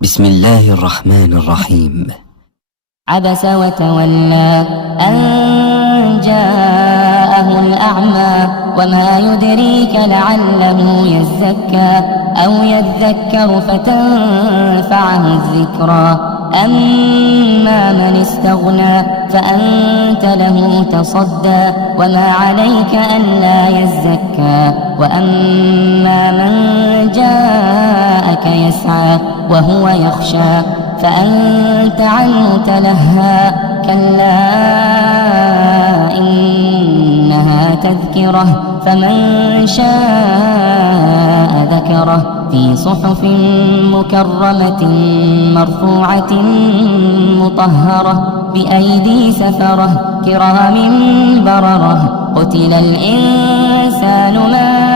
بسم الله الرحمن الرحيم. عبس وتولى أن جاءه الأعمى وما يدريك لعله يزكى أو يذكر فتنفعه الذكرى أما من استغنى فأنت له تصدى وما عليك ألا يزكى وأما من جاءك يسعى وهو يخشى فأنت عنه تلهى كلا إنها تذكرة فمن شاء ذكره في صحف مكرمة مرفوعة مطهرة بأيدي سفرة كرام بررة قتل الإنسان ما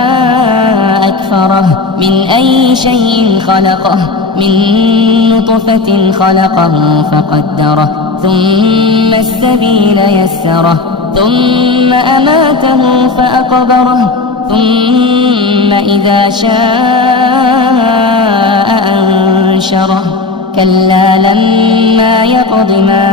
أكفره من أي شيء خلقه من نطفة خلقه فقدره ثم السبيل يسره ثم أماته فأقبره ثم إذا شاء أنشره كلا لما يقض ما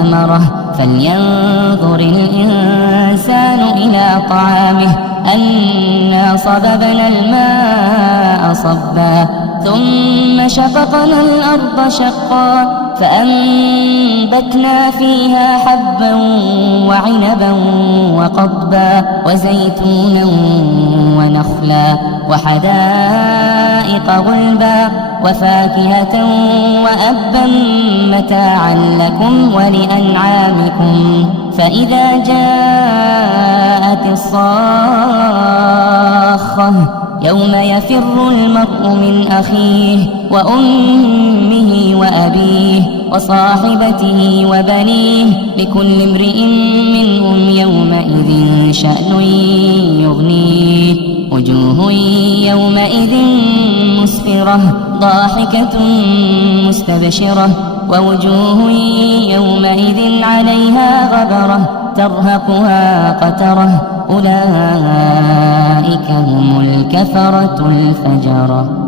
أمره فلينظر الإنسان إلى طعامه أنا صببنا الماء صبا ثم شققنا الأرض شقا فأنبتنا فيها حبا وعنبا وقضبا وزيتونا ونخلا وحدائق غلبا وفاكهة وأبا متاعا لكم ولأنعامكم فإذا جاءت الصاخة يوم يفر المرء من أخيه وأمه وأبيه وصاحبته وبنيه لكل امرئ منهم يومئذ شأن يغنيه وجوه يومئذ مسفرة ضاحكة مستبشرة ووجوه يومئذ عليها غبرة ترهقها قترة أولئك هم الكفرة الفجرة.